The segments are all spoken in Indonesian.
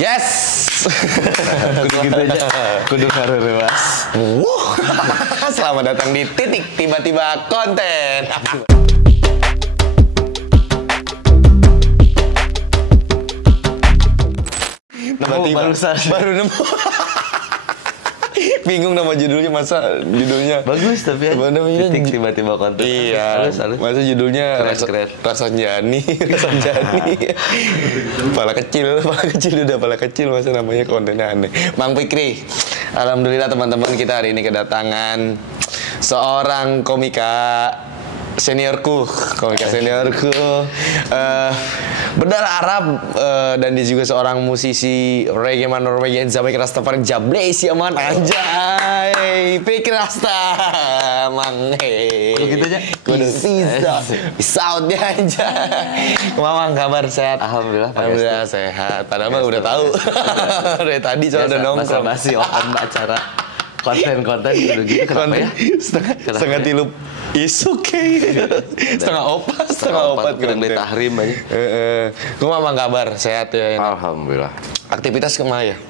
Yes. Kudu gitu aja. Kudu ngarerewas. Selamat datang di titik tiba-tiba konten. Baru nemu. Bingung nama judulnya, masa judulnya bagus tapi ya. Titik tiba-tiba konten. Iya. Masa judulnya keren. Rasanjani. Pala kecil udah pala kecil, masa namanya kontennya aneh. Mang Fikri. Alhamdulillah teman-teman, kita hari ini kedatangan seorang komika seniorku, berdarah Arab, dan dia juga seorang musisi reggae man Norwegian Zamek Rastafari Jablay siaman anjay Fikri Rasta mang Kalau gitu aja Isaut dia aja. Kemana kabar, sehat? Alhamdulillah sehat. Padahal mah udah tahu dari tadi soal udah nongkrong masih open acara konten gitu kenapa ya? Setengah tilup isuk kayak setengah opat kurang dari tahrim aja. Kemana kabar, sehat ya? Alhamdulillah. Aktivitas kemana ya?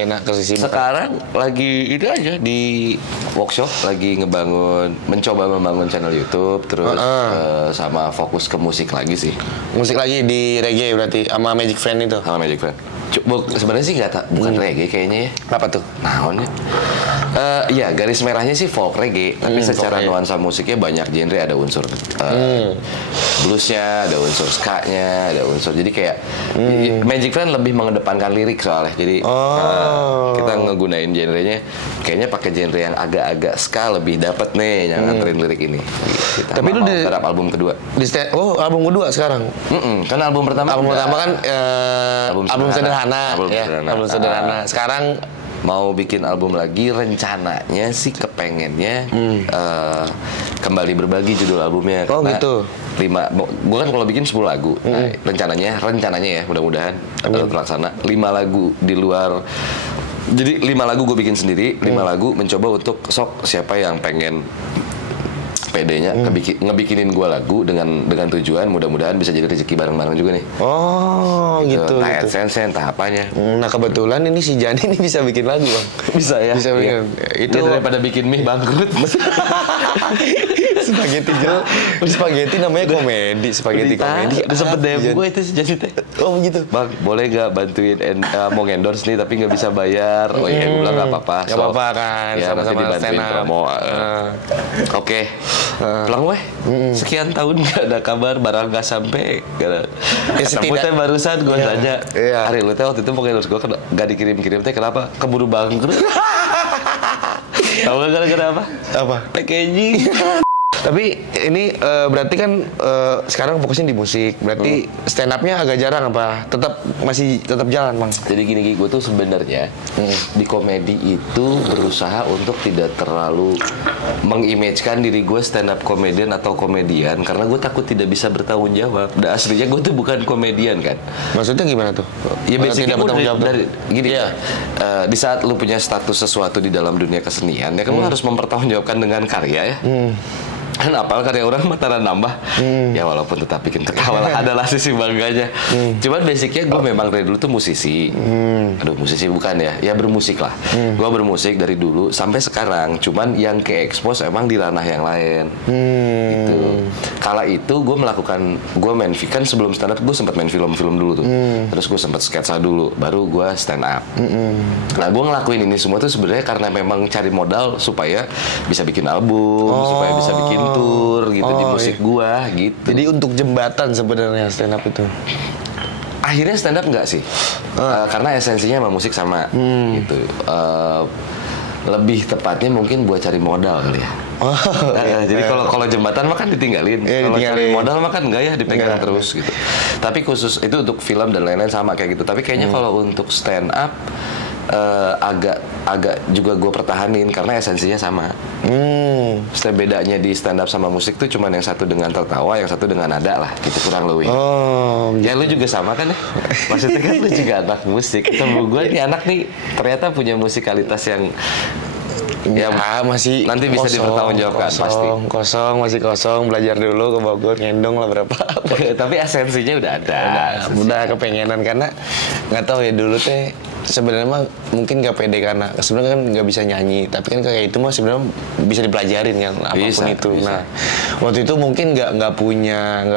Enak ke sisi sekarang lagi itu aja di workshop, lagi mencoba membangun channel YouTube, terus sama fokus ke musik lagi sih. Musik lagi di reggae berarti sama Magic Friend itu? Sama Magic Friend. Sebenarnya sih bukan reggae kayaknya ya. Apa tuh? Naon ya? Iya, garis merahnya sih folk reggae, tapi secara nuansa musiknya banyak genre, ada unsur bluesnya, ada unsur ska-nya, ada unsur, jadi kayak Magic Friend lebih mengedepankan lirik soalnya, jadi kita ngegunain genrenya kayaknya pakai genre yang agak-agak ska lebih dapet nih yang nganterin lirik ini. Tapi lu di album kedua. Album kedua sekarang? Kan album pertama kan album sederhana. Album sederhana. Sekarang mau bikin album lagi, rencananya sih kepengennya kembali berbagi judul albumnya. Oh gitu. 5, gue kan kalau bikin 10 lagu. Nah, rencananya ya, mudah-mudahan terlaksana. 5 lagu di luar. Jadi 5 lagu gue bikin sendiri, 5 lagu mencoba untuk siapa yang pengen PD-nya ngebikinin gue lagu dengan tujuan mudah-mudahan bisa jadi rezeki bareng-bareng juga nih. Oh gitu. Entah AdSense, entah apanya. Nah kebetulan ini si Jani ini bisa bikin lagu, Bang. Bisa ya. Bisa bikin. Itu daripada bikin mie bangkrut. Spaghetti namanya komedi, komedi. Udah sempet DM gue itu si Jani teh. Oh gitu. Bang, boleh gak bantuin mau endorse nih tapi gak bisa bayar. Oh iya, gue bilang gak apa-apa. Gak apa-apa kan. Ya, nanti dibantuin promo. Oke. Pulang weh. Sekian tahun gak ada kabar, barang gak sampai. Ketemu teh barusan gue tanya. Hari lu teh waktu itu mau endorse gue gak dikirim-kirim teh kenapa? Keburu bangkrut. Tahu gak gara-gara apa? Apa? Packaging. Tapi ini berarti kan sekarang fokusnya di musik. Berarti stand up-nya agak jarang apa? Masih tetap jalan, Bang? Jadi gini, gue tuh sebenarnya di komedi itu berusaha untuk tidak terlalu mengimagekan diri gue stand up komedian atau komedian karena gue takut tidak bisa bertanggung jawab. Dan aslinya gue tuh bukan komedian kan. Maksudnya gimana tuh? Ya basicnya bertanggung jawab dari gini ya. Di saat lu punya status sesuatu di dalam dunia kesenian, ya kan lu harus mempertanggungjawabkan dengan karya ya. Kan apal karya orang mataran nambah ya walaupun tetap bikin tertawa lah, adalah sisi bangganya. Cuman basicnya gue memang dari dulu tuh musisi. Musisi bukan ya bermusik lah. Gue bermusik dari dulu sampai sekarang, cuman yang ke expose emang di ranah yang lain. Gitu. Kala itu gue main kan sebelum stand up gue sempat main film dulu tuh. Terus gue sempat sketsa dulu, baru gue stand up. Nah gue ngelakuin ini semua tuh sebenarnya karena memang cari modal supaya bisa bikin album, supaya bisa bikin tour gitu di musik gua gitu. Jadi untuk jembatan sebenarnya stand up itu. Akhirnya stand up enggak sih? Karena esensinya sama musik sama gitu. Lebih tepatnya mungkin buat cari modal kali ya. Jadi kalau jembatan mah kan ditinggalin. Kalau cari modal mah kan enggak ya, dipegang terus gitu. Tapi khusus itu untuk film dan lain-lain sama kayak gitu. Tapi kayaknya kalau untuk stand up agak juga gue pertahanin karena esensinya sama. Setiap bedanya di stand up sama musik tuh cuman yang satu dengan tertawa, yang satu dengan nada lah, gitu kurang lebih. Ya lu juga sama kan ya? Maksudnya kan lu juga anak musik. Temu gue nih anak nih ternyata punya musikalitas yang Ya masih nanti bisa dipertanggungjawabkan, pasti. Masih kosong, belajar dulu ke Bogor, ngendong lah berapa. Tapi esensinya udah ada. Udah kepengenan karena nggak tahu ya dulu teh sebenarnya mah mungkin nggak pede karena sebenarnya kan nggak bisa nyanyi, tapi kan kayak itu mah sebenarnya bisa dipelajarin kan apapun itu. Bisa. Nah waktu itu mungkin nggak punya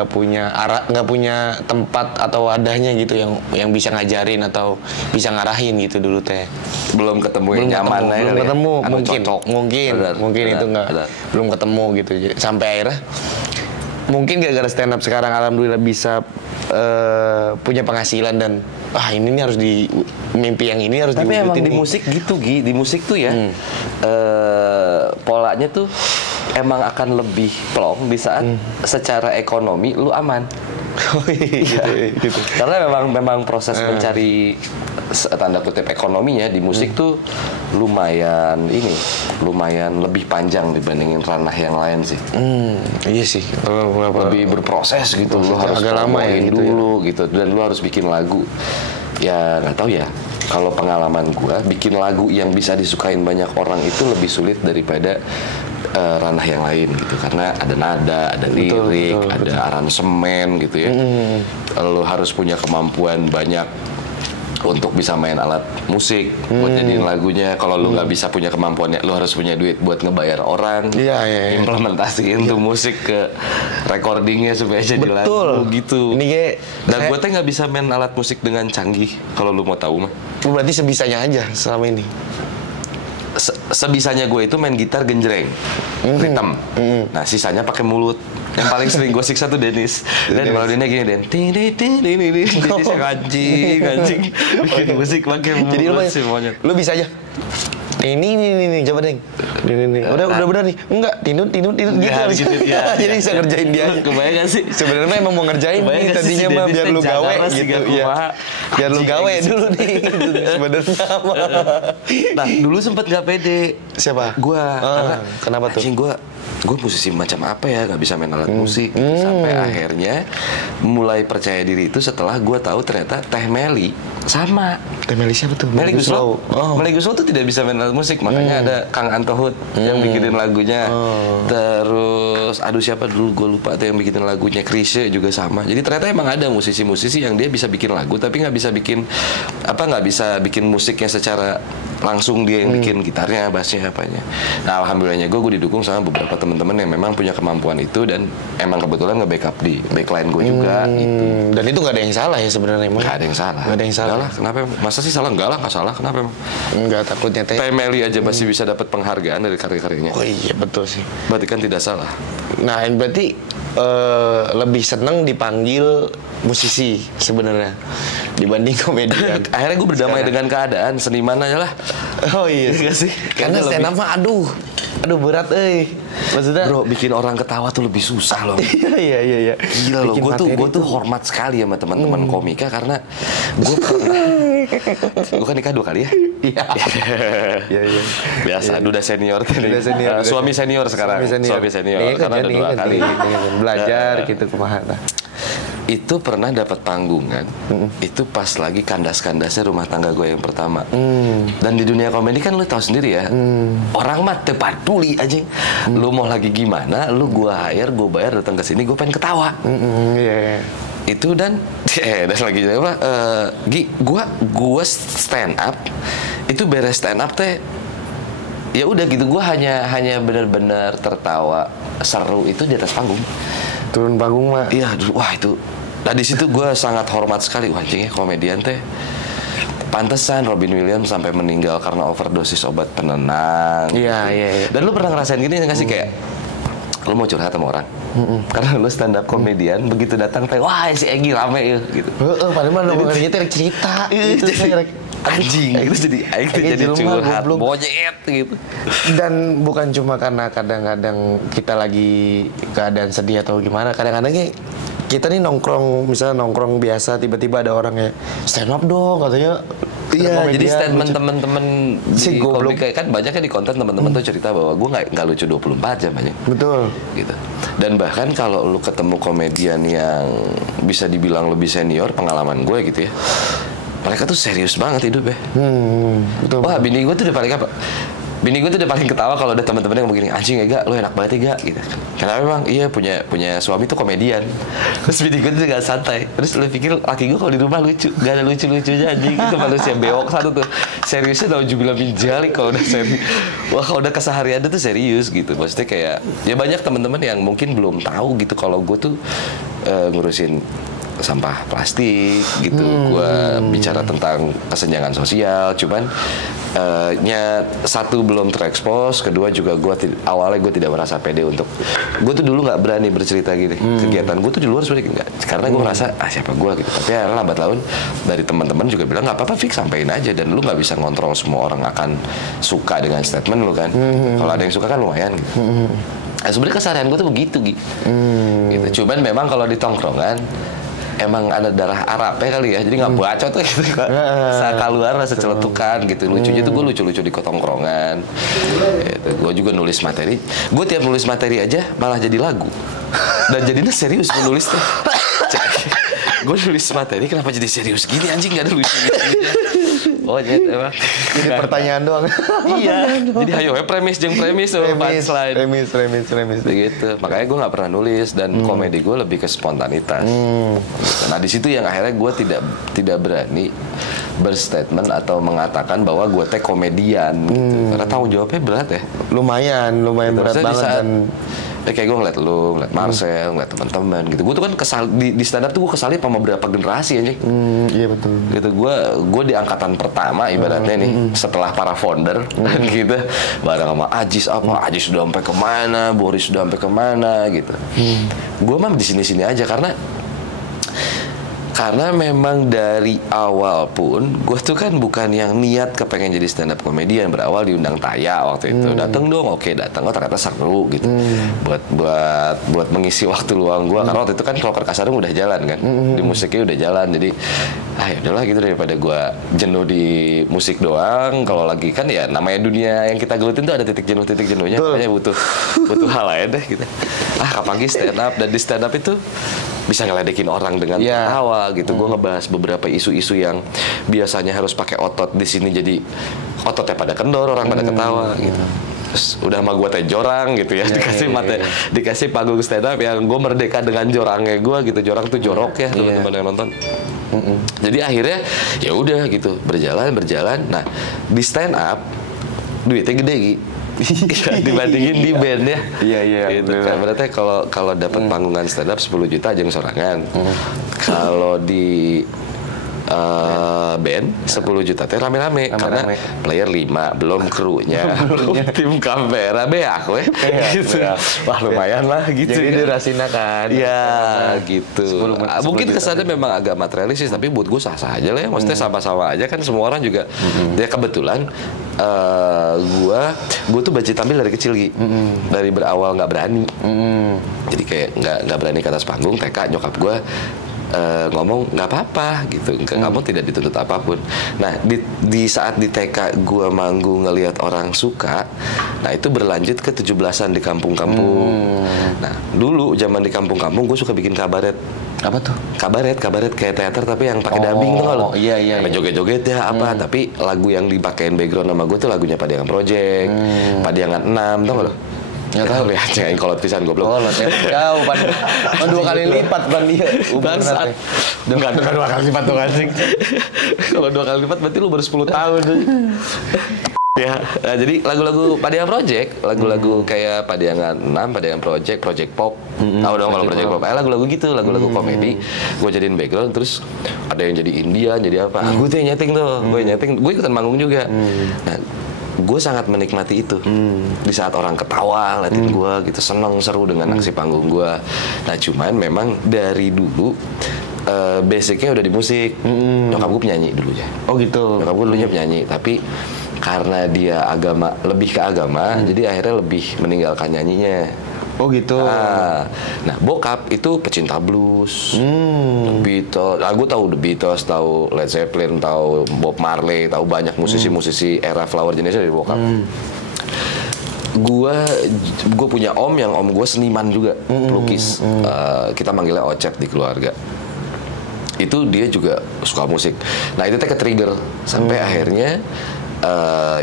arah, nggak punya tempat atau wadahnya gitu yang bisa ngajarin atau bisa ngarahin gitu dulu teh. Belum ketemu yang nyaman ya, belum ketemu Anu mungkin itu nggak belum ketemu gitu. Sampai akhirnya mungkin gara-gara stand up sekarang alhamdulillah bisa punya penghasilan dan ini nih harus mimpi yang ini harus tapi diwujudin. Tapi emang di musik gitu Gi, di musik tuh ya polanya tuh emang akan lebih plong di saat secara ekonomi lu aman. Oh iya, gitu. Karena memang proses mencari tanda kutip ekonominya di musik tuh lumayan lebih panjang dibandingin ranah yang lain sih. Iya sih. Lebih berproses gitu. Lu harus agak lama ya gitu dulu gitu, dan lu harus bikin lagu. Ya nggak tahu ya. Kalau pengalaman gua bikin lagu yang bisa disukain banyak orang itu lebih sulit daripada ranah yang lain gitu, karena ada nada, ada lirik, ada aransemen gitu ya. Lu harus punya kemampuan banyak untuk bisa main alat musik buat jadiin lagunya. Kalau lu nggak bisa punya kemampuannya, lu harus punya duit buat ngebayar orang. Implementasiin tuh musik ke recordingnya supaya jadi lagu gitu. Ini kayak dan gue tuh nggak bisa main alat musik dengan canggih. Kalau lu mau tahu mah. Berarti sebisanya aja selama ini. Sebisanya gue itu main gitar genjreng, ritme. Nah sisanya pakai mulut. Yang paling sering gue siksa tuh Dennis. Dan melodinya gini Den. Dennis anjing. Bikin musik pakai mulut. Jadi lu bisa aja. Ini coba Deng. Ini. Udah benar nih. Enggak, tinut gitu. Ya. Jadi bisa ngerjain dia aja. Kebayang gak sih? Sebenarnya emang mau ngerjain nih tadinya mah biar lu gawe gitu ya. Biar lu gawe dulu nih sebenarnya. Nah, dulu sempet gak pede. Siapa? Gua. Kenapa tuh? Anjing gue musisi macam apa ya, nggak bisa main alat musik. Sampai akhirnya mulai percaya diri itu setelah gue tahu ternyata Teh Meli sama. Teh Meli siapa tuh? Meli Guslow. Meli Guslow tuh tidak bisa main alat musik, makanya ada Kang Antohut yang bikinin lagunya. Terus aduh siapa dulu gue lupa tuh yang bikinin lagunya. Krisye juga sama. Jadi ternyata emang ada musisi-musisi yang dia bisa bikin lagu tapi nggak bisa bikin musiknya secara langsung, dia yang bikin gitarnya, bassnya, apanya. Nah alhamdulillahnya gue didukung sama beberapa teman-teman yang memang punya kemampuan itu dan emang kebetulan nge-backup di backline gue juga gitu. Dan itu nggak ada yang salah ya sebenarnya. Nggak ada yang salah. Enggak lah, kenapa? Masa sih salah? Enggak lah, nggak salah. Kenapa emang? Enggak, takutnya Teh Meli aja masih bisa dapat penghargaan dari karya-karyanya. Oh iya betul sih. Berarti kan tidak salah. Nah berarti lebih seneng dipanggil musisi sebenarnya dibanding komedian. Akhirnya gue berdamai dengan keadaan, seniman aja lah. Oh iya sih. Karena stand up mah aduh berat maksudnya bro, bikin orang ketawa tuh lebih susah loh. Iya. Gila loh, gue tuh hormat sekali sama teman-teman komika karena gue kan nikah 2 kali ya. Iya. Biasa, udah senior. Suami senior sekarang. Suami senior karena udah 2 kali. Belajar gitu kemana. Itu pernah dapat panggungan. Itu pas lagi kandas-kandasnya rumah tangga gue yang pertama. Dan di dunia komedi kan lu tahu sendiri ya. Orang mah peduli aja. Lu mau lagi gimana, lu gue hire, gue bayar, datang ke sini, gue pengen ketawa. Iya. Itu dan lagi apa? Gue stand up. Itu beres stand up teh. Ya udah gitu, gue hanya benar-benar tertawa seru itu di atas panggung. Turun panggung mah. Iya, wah itu. Nah di situ gue sangat hormat sekali, anjingnya komedian teh. Pantesan Robin Williams sampai meninggal karena overdosis obat penenang. Iya. Dan lu pernah ngerasain gini nggak sih, kayak lu mau curhat sama orang, karena lu stand up komedian, begitu datang teh, wah si Egi rame ya gitu. Padahal mah ngomongnya cerita. Anjing, itu jadi curhat, monyet gitu. Dan bukan cuma karena kadang-kadang kita lagi keadaan sedih atau gimana, kadang-kadang kita nih nongkrong biasa, tiba-tiba ada orang ya stand up dong katanya. Iya, jadi statement teman-teman si di komik kan banyak kan di konten teman-teman tuh cerita bahwa gue nggak lucu 24 jam aja. Betul. Gitu. Dan bahkan kalau lu ketemu komedian yang bisa dibilang lebih senior, pengalaman gue gitu ya, mereka tuh serius banget hidup ya. Betul. Wah, bini gue tuh udah paling apa? Bini gue tuh udah paling ketawa kalau ada teman-teman yang ngomong gini, anjing ya lo enak banget ya gitu. Karena memang iya punya suami tuh komedian. Terus bini gue tuh gak santai. Terus lo pikir laki gue kalau di rumah lucu, gak ada lucu-lucunya anjing. Itu manusia bewok satu tuh. Seriusnya tau jubilah minjali kalau udah serius. Wah kalau udah kesehariannya tuh serius gitu. Maksudnya kayak ya banyak teman-teman yang mungkin belum tahu gitu kalau gue tuh ngurusin sampah plastik gitu. Gue bicara tentang kesenjangan sosial, cuman satu belum terekspos, kedua juga awalnya gue tidak merasa pede untuk gue tuh dulu nggak berani bercerita gini kegiatan gue tuh di luar sebenarnya nggak, karena gue merasa siapa gue gitu. Tapi ya lambat laun dari teman-teman juga bilang nggak apa-apa Fik, sampein aja, dan lu nggak bisa ngontrol semua orang akan suka dengan statement lu kan. Kalau ada yang suka kan lumayan gitu. Nah, sebenarnya keseharian gue tuh begitu gitu. Cuman memang kalau di tongkrongan emang ada darah Arabnya kali ya, jadi nggak bacot tuh gitu kan. Sakaluar rasa celetukan gitu. Lucunya tuh gue lucu-lucu di tongkrongan. Gitu. Gue juga nulis materi. Gue tiap nulis materi aja malah jadi lagu. Dan jadinya serius menulis tuh. Gue nulis materi kenapa jadi serius gini anjing, nggak ada lucu-lucunya. Oh emang. Jadi pertanyaan doang. Iya. Jadi ayo premis punchline. Premis. Begitu. Makanya gue nggak pernah nulis, dan komedi gue lebih ke spontanitas. Nah di situ yang akhirnya gue tidak berani berstatement atau mengatakan bahwa gue teh komedian. Gitu. Karena tanggung jawabnya berat ya. Lumayan gitu. berat banget saat, dan kayak gue ngeliat lu, ngeliat Marcel, ngeliat teman-teman gitu. Gue tuh kan kesal di stand up tuh gue kesalnya sama beberapa generasi aja. Iya betul. Gitu gue di angkatan pertama ibaratnya nih, setelah para founder gitu. Bareng sama Ajis Ajis sudah sampai kemana, Boris sudah sampai kemana gitu. Gue mah di sini-sini aja karena memang dari awal pun gue tuh kan bukan yang niat kepengen jadi stand up comedian. Berawal diundang Taya waktu itu, dateng dong, oke datang, oh ternyata seru gitu. Buat mengisi waktu luang gue, karena waktu itu kan Kloker Kasarung udah jalan kan, di musiknya udah jalan, jadi ya udahlah gitu, daripada gue jenuh di musik doang. Kalau lagi kan ya namanya dunia yang kita gelutin tuh ada titik jenuhnya, makanya butuh hal lain deh gitu. Kapan stand up, dan di stand up itu bisa ngeledekin orang dengan tertawa gitu. Gue ngebahas beberapa isu-isu yang biasanya harus pakai otot, di sini jadi ototnya pada kendor, orang pada ketawa gitu. Terus udah sama gue teh jorang gitu ya, dikasih panggung stand up yang gue merdeka dengan jorangnya gue gitu. Jorang tuh jorok ya teman-teman yang nonton. Jadi akhirnya ya udah gitu berjalan. Nah di stand up duitnya gede gitu. Dibandingin di band ya. Iya. Gitu kan. Berarti kalau dapat panggungan stand up 10 juta aja sorangan. Kalau di band 10 juta teh rame-rame karena player 5, belum krunya, belum tim kamera aku gitu. Wah lumayan lah gitu. Jadi durasinya kan. Iya gitu. Mungkin kesannya memang agak materialistis, tapi buat gue sah-sah aja lah ya. Maksudnya sama-sama aja kan, semua orang juga. Dia kebetulan gue tuh baca tampil dari kecil gitu. Dari berawal nggak berani. Jadi kayak nggak berani ke atas panggung. TK nyokap gue ngomong nggak apa-apa gitu, kamu tidak dituntut apapun. Nah di saat di TK gue manggung ngelihat orang suka, nah itu berlanjut ke 17-an di kampung-kampung. Nah dulu zaman di kampung-kampung gue suka bikin kabaret. Apa tuh? Kabaret kayak teater tapi yang pakai dubbing tuh kalau iya. Joget-joget ya apa, tapi lagu yang dipakein background sama gue tuh lagunya Padiangan Project, Padiangan 6, tau gak lo? Nggak tahu. Lihat jangan kolot pisan goblok. Kolot ya. Jauh pan. 2 kali lipat pan dia. Bangsat. Enggak 2 kali lipat tuh anjing. Kalau 2 kali lipat berarti lu baru 10 tahun tuh. Ya, nah, jadi lagu-lagu Padiangan Project, lagu-lagu kayak Padiangan 6, Padiangan Project Pop. Tahu dong kalau Project Pop. Lagu-lagu gitu, lagu-lagu komedi. Gue jadiin background, terus ada yang jadi India, jadi apa? Gue tuh yang nyeting tuh, gue ikutan manggung juga. Nah, gue sangat menikmati itu. Di saat orang ketawa ngeliatin gue gitu, seneng, seru dengan aksi panggung gue. Nah cuman memang dari dulu basicnya udah di musik. Nyokap gue penyanyi dulunya. Oh gitu. Nyokap gue dulunya penyanyi, tapi karena dia lebih ke agama, jadi akhirnya lebih meninggalkan nyanyinya. Oh gitu. Nah bokap itu pecinta blues, The Beatles. Gue tahu The Beatles, tahu Led Zeppelin, tahu Bob Marley, tahu banyak musisi-musisi era Flower Generation dari bokap. Gue punya om yang om gue seniman juga, pelukis. Kita manggilnya Ocep di keluarga. Itu dia juga suka musik. Nah itu ke trigger sampai akhirnya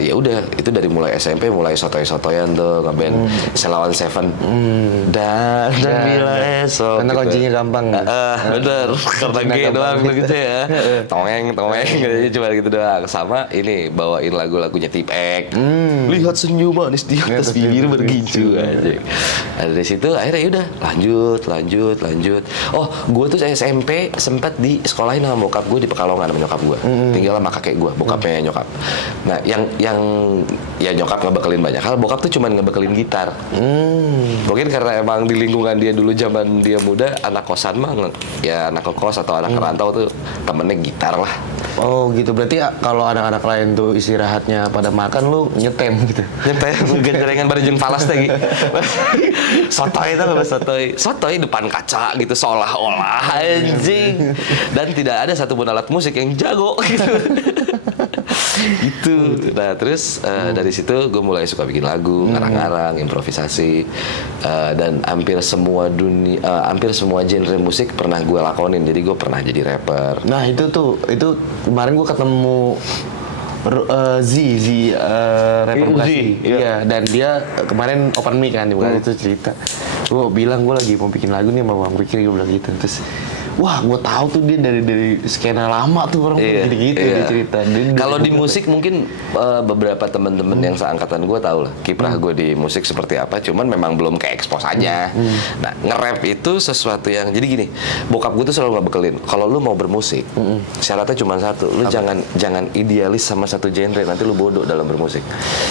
ya udah itu dari mulai SMP mulai sotoy-sotoyan tuh ngeband Selawan Seven dan bila esok Karena gitu. kuncinya gampang. Bener karena G doang gitu ya tongeng gitu, cuma gitu doang. Sama ini bawain lagu-lagunya Tipek lihat senyum manis di atas bibir bergincu aja. Nah, dari situ akhirnya ya udah lanjut. Oh gue tuh SMP sempat di sekolahin sama bokap gue di Pekalongan sama nyokap gue. Tinggal sama kakek gue, bokapnya nyokap. Nah, yang ya nyokap ngebekelin banyak hal, bokap tuh cuman ngebekelin gitar. Mungkin karena emang di lingkungan dia dulu zaman dia muda, anak kosan mah ya anak kos atau anak kerantau tuh temennya gitar lah. Oh gitu, berarti kalau anak-anak lain tuh istirahatnya pada makan, lu nyetem gitu? Nyetem, genjrengan bareng falas teh gitu. Sotoy itu sotoy depan kaca gitu seolah-olah anjing. Dan tidak ada satupun alat musik yang jago gitu. Gitu. Nah terus dari situ gue mulai suka bikin lagu, ngarang-ngarang, improvisasi, dan hampir semua genre musik pernah gue lakonin. Jadi gue pernah jadi rapper. Nah itu kemarin gue ketemu rapper Bekasi. Iya, dan dia kemarin open mic kan, bukan itu cerita. Gue bilang gue lagi mau bikin lagu nih sama Bang Fikri, gue bilang gitu. Terus wah, gue tahu tuh dia dari skena lama tuh orang gitu-gitu dia cerita. Kalau di musik mungkin beberapa teman-teman yang seangkatan gue tahu lah kiprah gue di musik seperti apa. Cuman memang belum ke expose aja. Nah, nge-rap itu sesuatu yang jadi gini. Bokap gue tuh selalu ngebekelin. Kalau lu mau bermusik, syaratnya cuma satu. Lu jangan idealis sama satu genre. Nanti lu bodoh dalam bermusik.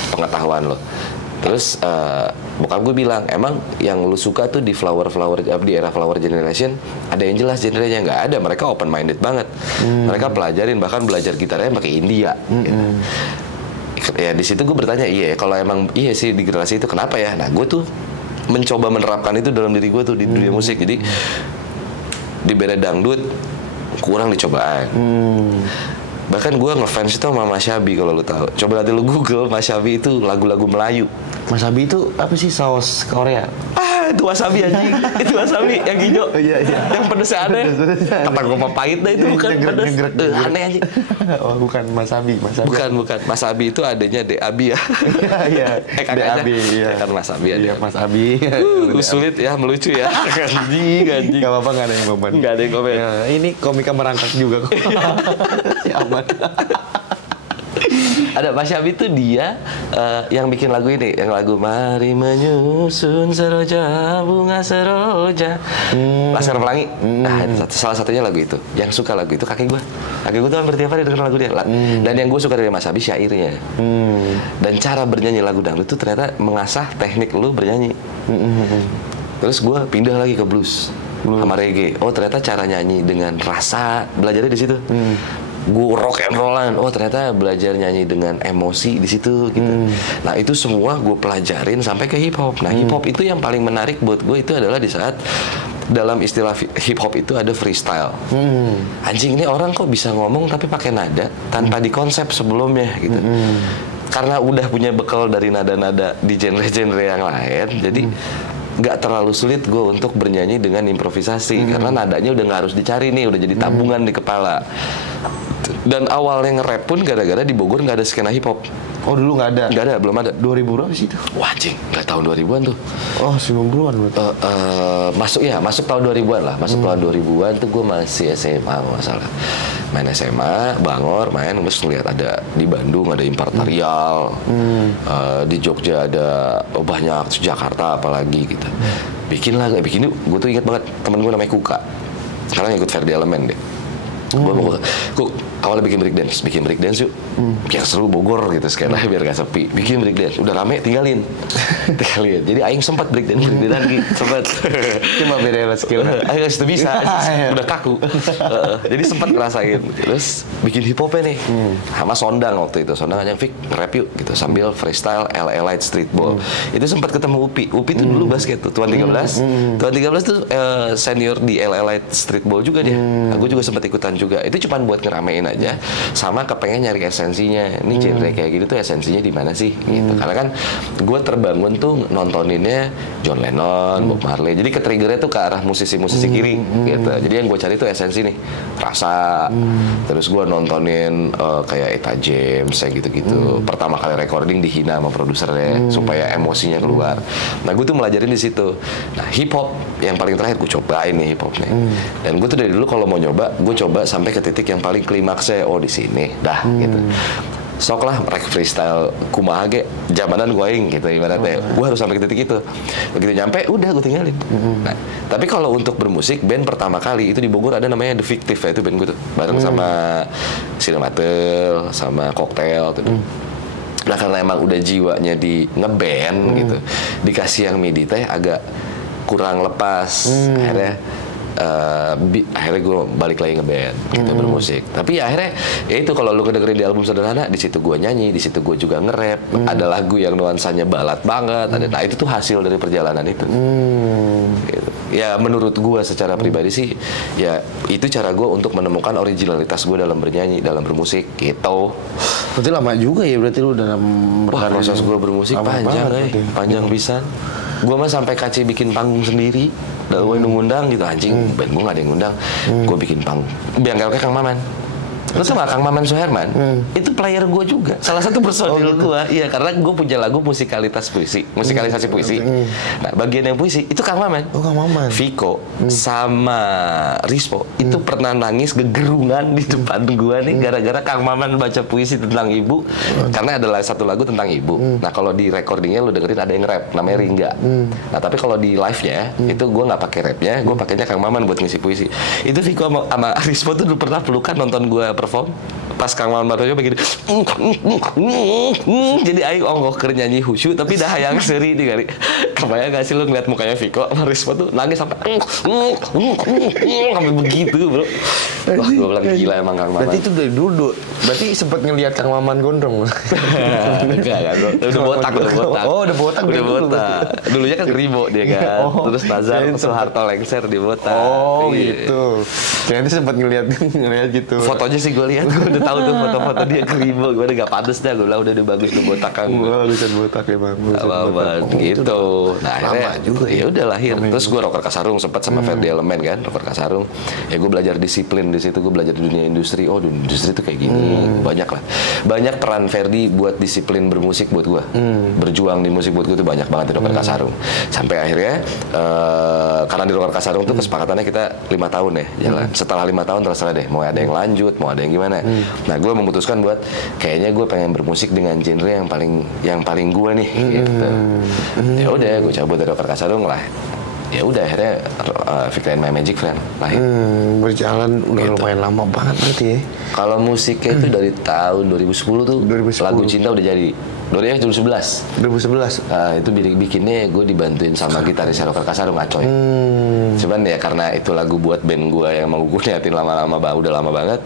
Pengetahuan lo. Terus bokap gue bilang, emang yang lu suka tuh di di era flower generation ada yang jelas genrenya, nggak ada. Mereka open minded banget. Mereka pelajarin, bahkan belajar gitarnya pakai India. Gitu. Ya di situ gue bertanya, kalau emang iya sih di generasi itu kenapa ya? Nah gue tuh mencoba menerapkan itu dalam diri gue tuh di dunia musik. Jadi di beda dangdut kurang dicobaan. Bahkan gue ngefans itu sama Mas Syabi, kalau lu tahu. Coba nanti lu Google Mas Syabi itu lagu-lagu Melayu. Mas Abi itu apa sih, saus Korea? Itu wasabi anjing. Itu wasabi yang hijau. Iya. Yang pedesnya aneh. Kata gue mah pahit dah itu, bukan pedes. Aneh anjing. Oh, bukan Mas Abi. Bukan. Mas Abi itu adanya De Abi ya. Iya. De Abi. Iya kan Mas Abi ada. Iya, Mas Abi. Sulit ya, melucu ya. Anjing. Gak apa-apa, gak ada yang komen. Gak ada yang komen. Ya, ini komika merangkak juga kok. Si aman. Ada Mas Syabi itu dia yang bikin lagu ini, yang lagu Mari Menyusun Seroja Bunga Seroja Laskar Pelangi. Nah, salah satunya lagu itu. Yang suka lagu itu kakek gue tuh hampir tiap hari denger lagu dia. Dan yang gue suka dari Mas Syabi syairnya. Dan cara bernyanyi lagu dangdut itu ternyata mengasah teknik lu bernyanyi. Terus gue pindah lagi ke blues sama reggae. Oh ternyata cara nyanyi dengan rasa, belajarnya di situ. Gue rock and rollan, oh ternyata belajar nyanyi dengan emosi di situ gitu. Nah itu semua gue pelajarin sampai ke hip hop. Nah hip hop itu yang paling menarik buat gue itu adalah di saat dalam istilah hip hop itu ada freestyle. Anjing, ini orang kok bisa ngomong tapi pakai nada tanpa dikonsep sebelumnya gitu. Karena udah punya bekal dari nada-nada di genre-genre yang lain, jadi nggak terlalu sulit gue untuk bernyanyi dengan improvisasi karena nadanya udah nggak harus dicari nih, udah jadi tabungan di kepala. Dan awalnya nge-rap pun gara-gara di Bogor nggak ada skena hip hop. Oh dulu nggak ada? Nggak ada, belum ada. 2000 berapa sih itu? Wah anjing, nggak tahun 2000-an tuh. Oh 90-an berarti. Masuk tahun 2000-an lah. Masuk tahun 2000-an tuh gue masih SMA nggak salah. Main SMA, Bangor, terus ngeliat ada di Bandung ada Impartarial, di Jogja ada banyak, Jakarta apalagi gitu. Bikin yuk. Gue tuh ingat banget temen gue namanya Kuka. Sekarang ikut Ferdi Elemen deh. Gue awalnya bikin breakdance yuk, biar seru Bogor gitu sekarang biar gak sepi, bikin breakdance, udah rame tinggalin. Jadi aing sempat breakdance lagi sempat. Cuma beda skill. Aing itu bisa, udah kaku. Jadi sempat ngerasain. Terus bikin hip hopnya nih, sama Sondang waktu itu. Sondang aja Fik nge-rap yuk gitu sambil freestyle LA Light Streetball. Itu sempat ketemu Upi tuh dulu basket tuh, Tuan 13. Tuan 13 tuh senior di LA Light Streetball juga dia. Aku juga sempat ikutan juga. Itu cuma buat ngeramein aja. aja, sama kepengen nyari esensinya. Ini genre kayak gitu tuh esensinya di mana sih? Gitu. Karena kan gue terbangun tuh nontoninnya John Lennon, Bob Marley. Jadi ke-triggernya tuh ke arah musisi-musisi kiri gitu. Jadi yang gue cari tuh esensi nih, rasa. Terus gue nontonin kayak Eta James kayak gitu-gitu. Pertama kali recording dihina sama produsernya supaya emosinya keluar. Nah gue tuh melajarin di situ. Nah hip hop yang paling terakhir gue cobain nih hip hop nih. Dan gue tuh dari dulu kalau mau nyoba, gue coba sampai ke titik yang paling klimaksnya. Oh di sini, dah gitu. Sok lah mereka freestyle kumaha ge zamanan gue aing gitu ibaratnya. Gue harus sampai ke titik itu. Begitu nyampe udah gue tinggalin. Nah, tapi kalau untuk bermusik band pertama kali itu di Bogor ada namanya The Fictive ya, itu band gue tuh bareng sama Cinematel sama Cocktail tuh. Nah karena emang udah jiwanya di ngeband gitu, dikasih yang MIDI teh agak kurang lepas. Akhirnya gue balik lagi ngeband gitu bermusik. Tapi ya akhirnya ya itu kalau lu kedengerin di album Sederhana, di situ gue nyanyi, di situ gue juga nge-rap. Ada lagu yang nuansanya balat banget. Nah itu tuh hasil dari perjalanan itu. Gitu. Ya menurut gue secara pribadi sih, ya itu cara gue untuk menemukan originalitas gue dalam bernyanyi, dalam bermusik gitu. Berarti lama juga ya berarti lu dalam Wah, proses gue bermusik panjang panjang pisan. Gue mah sampai kaci bikin panggung sendiri. Dah gue ngundang gitu anjing, band gue gak ada yang ngundang. Gue bikin panggung. Biangkelnya Kang Maman. Lu tau gak Kang Maman Suherman? Itu player gue juga. Salah satu personil gue. Iya, karena gue punya lagu musikalisasi puisi. Nah, bagian yang puisi itu Kang Maman. Oh, Kang Maman. Viko sama Rispo itu pernah nangis gegerungan di depan gue nih gara-gara Kang Maman baca puisi tentang ibu. Karena ada satu lagu tentang ibu. Nah, kalau di recordingnya lu dengerin ada yang rap namanya Ringga. Nah, tapi kalau di live-nya itu gue nggak pakai rapnya, gue pakainya Kang Maman buat ngisi puisi. Itu Viko sama Rispo tuh dulu pernah pelukan nonton gue perform. Pas Kang Maman barunya begini, jadi aing ongkoh keur nyanyi khusyuk tapi dah hayang seuri nih kali. Kebayang gak sih lu ngeliat mukanya Viko sama Rispo tuh nangis sampai begitu bro. Wah gue bilang gila emang Kang Maman. Berarti itu dari dulu. Berarti sempat ngelihat Kang Maman gondrong. Enggak, udah botak. Oh udah botak. Udah botak. Dulunya kan Gribo dia kan. Terus Nazar Soeharto lengser di botak. Oh gitu. Jadi sempat ngelihat gitu. Fotonya sih gue lihat, gue udah tahu tuh foto-foto dia Gribo. Gue udah gak pantes dah, gue bilang udah bagus lu botak Kang. Gue bisa botak ya bang. Gitu. Nah akhirnya ya udah lahir. Terus gue Rocker Kasarung sempat sama Ferdi Elemen kan, Rocker Kasarung. Ya gue belajar disiplin di situ, gue belajar di dunia industri. Oh dunia industri tuh kayak gini. Banyak lah. Banyak peran Ferdi buat disiplin bermusik buat gue. Berjuang di musik buat gue tuh banyak banget di Rocker Kasarung. Sampai akhirnya karena di Rocker Kasarung tuh kesepakatannya kita 5 tahun ya jalan. Setelah 5 tahun terserah deh mau ada yang lanjut, mau ada yang gimana. Nah gue memutuskan buat kayaknya gue pengen bermusik dengan genre yang paling gue nih gitu. Ya udah gue cabut dari Rocker Kasarung lah. Ya udah akhirnya Victor and My Magic Friend lahir. Berjalan udah gitu. Lumayan lama banget berarti ya. Kalau musiknya itu dari tahun 2010 tuh 2010. Lagu Cinta udah jadi. 2011. Itu bikinnya gue dibantuin sama gitaris Rocker Kasarung Acoy. Cuman ya karena itu lagu buat band gue yang mau gue niatin udah lama banget.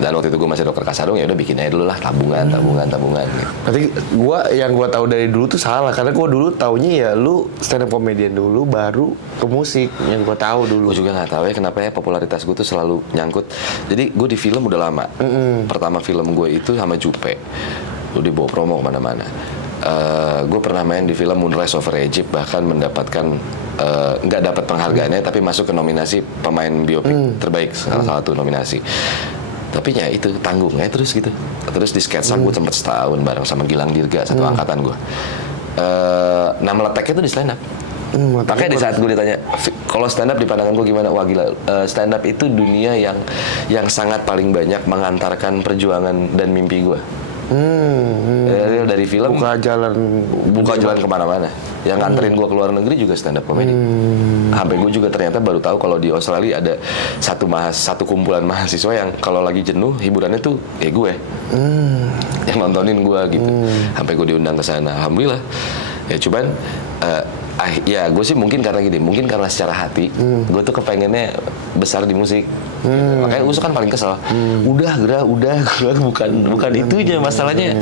Dan waktu itu gue masih Rocker Kasarung, ya udah bikin aja dulu lah tabungan. Berarti yang gue tahu dari dulu tuh salah, karena gue dulu taunya ya lu stand up comedian dulu, baru ke musik yang gue tahu dulu. Gue juga nggak tahu ya kenapa ya popularitas gue tuh selalu nyangkut. Jadi gue di film udah lama. Pertama film gue itu sama Jupe, lu dibawa promo kemana-mana. Gue pernah main di film Moonrise Over Egypt, bahkan mendapatkan nggak dapat penghargaannya, tapi masuk ke nominasi pemain biopik terbaik, salah satu nominasi. Tapi ya itu tanggungnya terus gitu. Terus di sketsa gue sempat setahun bareng sama Gilang Dirga, satu angkatan gue. Nah meleteknya tuh di stand up. Makanya di saat gue ditanya, kalau stand up di pandangan gue gimana? Wah gila, stand up itu dunia yang sangat paling banyak mengantarkan perjuangan dan mimpi gue. Dari film buka jalan kemana-mana. Yang nganterin gue ke luar negeri juga stand up comedy. Sampai gue juga ternyata baru tahu kalau di Australia ada satu kumpulan mahasiswa yang kalau lagi jenuh hiburannya tuh ya gue yang nontonin gue gitu. Sampai gue diundang ke sana. Alhamdulillah. Ya cuman ya gue sih mungkin karena secara hati gue tuh kepengennya besar di musik. Makanya gue kan paling kesel. Udah bukan itunya masalahnya.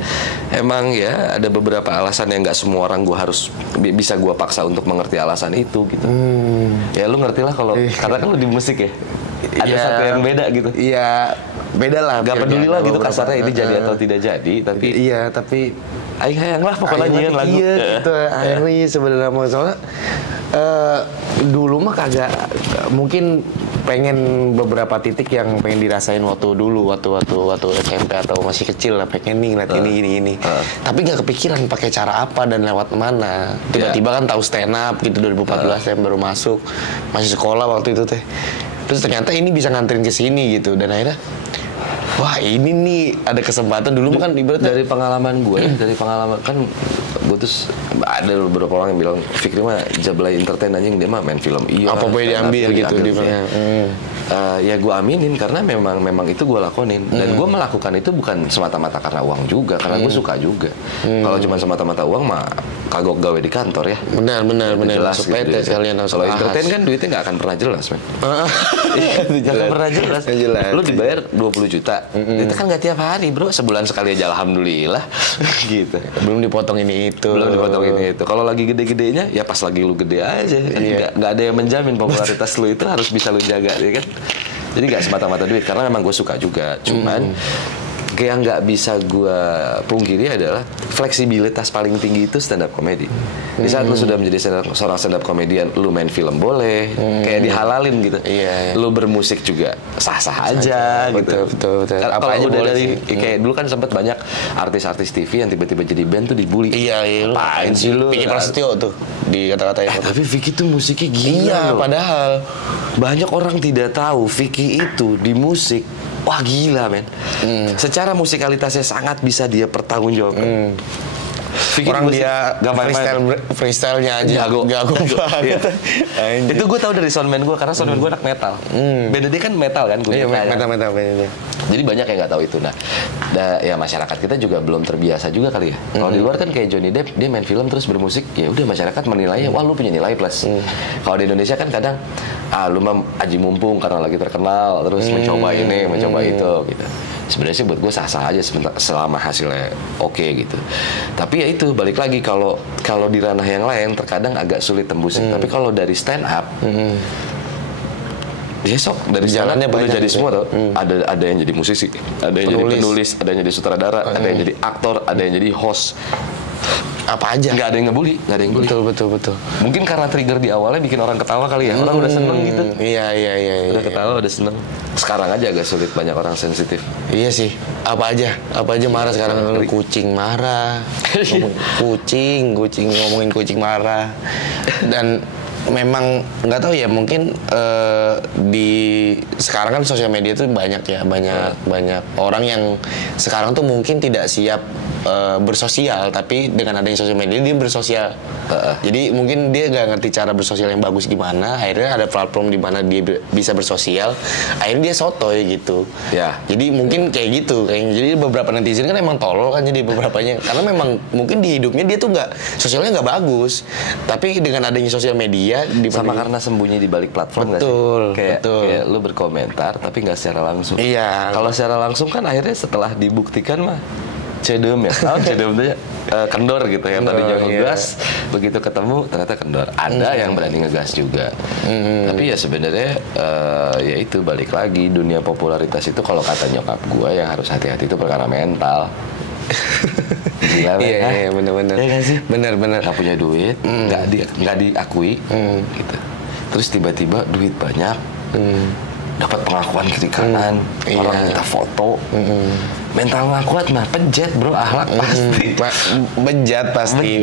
Emang ya ada beberapa alasan yang nggak semua orang gue harus bisa gue paksa untuk mengerti alasan itu gitu. Ya lu ngerti lah kalau karena kan lu di musik ya. Ada satu yang beda gitu. Iya, beda lah. Gak peduli lah gitu kasarnya ini jadi atau tidak jadi, tapi iya, tapi aing hayang lah pokoknya nyian lagu. Iya gitu, akhirnya sebenarnya mau soalnya dulu mah kagak, mungkin pengen beberapa titik yang pengen dirasain waktu SMP atau masih kecil lah, pengen nih ngeliat ini. Tapi nggak kepikiran pakai cara apa dan lewat mana. Tiba-tiba kan tahu stand up gitu 2014 yang baru masuk, masih sekolah waktu itu teh. Terus ternyata ini bisa nganterin ke sini gitu, dan akhirnya wah ini nih ada kesempatan. Dulu kan ibaratnya Dari pengalaman gue, kan gue terus ada beberapa orang yang bilang Fikri mah jablay entertain anjing, dia mah main film iya. apa boleh diambil gitu di mana. Ya gue aminin karena memang itu gue lakonin dan gue melakukan itu bukan semata-mata karena uang juga, karena gue suka juga. Kalau cuma semata-mata uang mah kagok gawe di kantor ya. Benar. Jelas Masuk PT gitu, sekalian ya. langsung Kalau ahas. entertain kan duitnya nggak akan pernah jelas, men. Jangan pernah jelas. Jelas. Lu dibayar 20 juta. Itu kan nggak tiap hari, bro. Sebulan sekali aja alhamdulillah. Gitu. Belum dipotong ini itu. Kalau lagi gede-gedenya ya pas lagi lu gede aja. Nggak ada yang menjamin popularitas lu itu harus bisa lu jaga, ya kan? Jadi nggak semata-mata duit, karena memang gue suka juga. Cuman yang nggak bisa gue pungkiri adalah fleksibilitas paling tinggi itu stand up comedy. Di saat lu sudah menjadi seorang stand up comedian, lu main film boleh, kayak dihalalin gitu. Iya. Lu bermusik juga sah-sah aja gitu. Betul. Kalau Apa aja udah boleh dari sih. kayak dulu kan sempat banyak artis-artis TV yang tiba-tiba jadi band tuh dibully. Iya. Apaan sih lu? Vicky Prasetyo tuh di kata-katain. Tapi Vicky tuh musiknya gila Iya, loh. padahal Banyak orang tidak tahu Vicky itu di musik, wah gila men. Secara musikalitasnya sangat bisa dia pertanggungjawabkan. Vicky orang musik, dia gak main-main. freestyle-nya aja Jago. banget. Iya. Itu gue tahu dari soundman gue, karena soundman gue anak metal. Beda dia kan metal kan, Iya, kudeta, kan? metal. Jadi banyak yang nggak tahu itu. Nah, ya masyarakat kita juga belum terbiasa juga kali ya. Kalau di luar kan kayak Johnny Depp, dia main film terus bermusik, ya udah masyarakat menilainya, wah lu punya nilai plus. Kalau di Indonesia kan kadang, lu mah aji mumpung karena lagi terkenal, terus mencoba ini, mencoba itu, gitu. Sebenarnya sih buat gue sah-sah aja selama hasilnya oke gitu. Tapi ya itu balik lagi, kalau di ranah yang lain terkadang agak sulit tembusnya. Tapi kalau dari stand up, ya sok dari Jalannya jalannya udah banyak jadi gitu. semua tuh. Ada yang jadi musisi, ada yang jadi penulis, ada yang jadi sutradara, ada yang jadi aktor, ada yang jadi host. Apa aja. Nggak ada yang ngebully, nggak ada yang bully. Betul. Mungkin karena trigger di awalnya bikin orang ketawa kali ya. Orang udah seneng gitu. Iya. Udah ketawa, udah seneng. Sekarang aja agak sulit, banyak orang sensitif. Iya sih. Apa aja marah sekarang. Kucing marah. Ngomongin kucing marah. Dan memang nggak tahu ya, mungkin di sekarang kan sosial media tuh banyak orang yang sekarang tuh mungkin tidak siap bersosial, tapi dengan adanya sosial media dia bersosial. Jadi mungkin dia nggak ngerti cara bersosial yang bagus gimana, akhirnya ada platform di mana dia bisa bersosial, akhirnya dia sotoy gitu. Ya. Jadi mungkin kayak gitu, jadi beberapa netizen kan emang tolol kan, jadi beberapanya karena memang mungkin di hidupnya dia tuh sosialnya nggak bagus, tapi dengan adanya sosial media Sama karena sembunyi di balik platform nggak sih? Betul. Kayak lu berkomentar tapi nggak secara langsung. Iya. Kalau secara langsung kan akhirnya setelah dibuktikan mah cedem ya. Cedem tuh ya kendor gitu ya. Tadinya ngegas, begitu ketemu ternyata kendor. Ada yang berani ngegas juga. Tapi ya sebenarnya ya itu balik lagi, dunia popularitas itu kalau kata nyokap gue yang harus hati-hati itu perkara mental. Gila, Iya, bener-bener. Iya kan sih? Bener. Nggak punya duit, nggak diakui, gitu. Terus tiba-tiba duit banyak, dapat pengakuan kiri kanan, orang minta foto. Mental nggak kuat mah pejet bro, akhlak pasti. Bejat pasti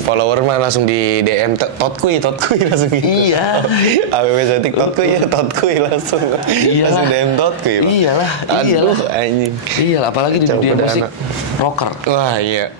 follower mah langsung di DM totkuy langsung gitu. Iya. AWW cantik totkuy langsung. Langsung DM totkuy. Iyalah. Aduh anjing. Iyalah, apalagi di dunia musik rocker. Wah iya.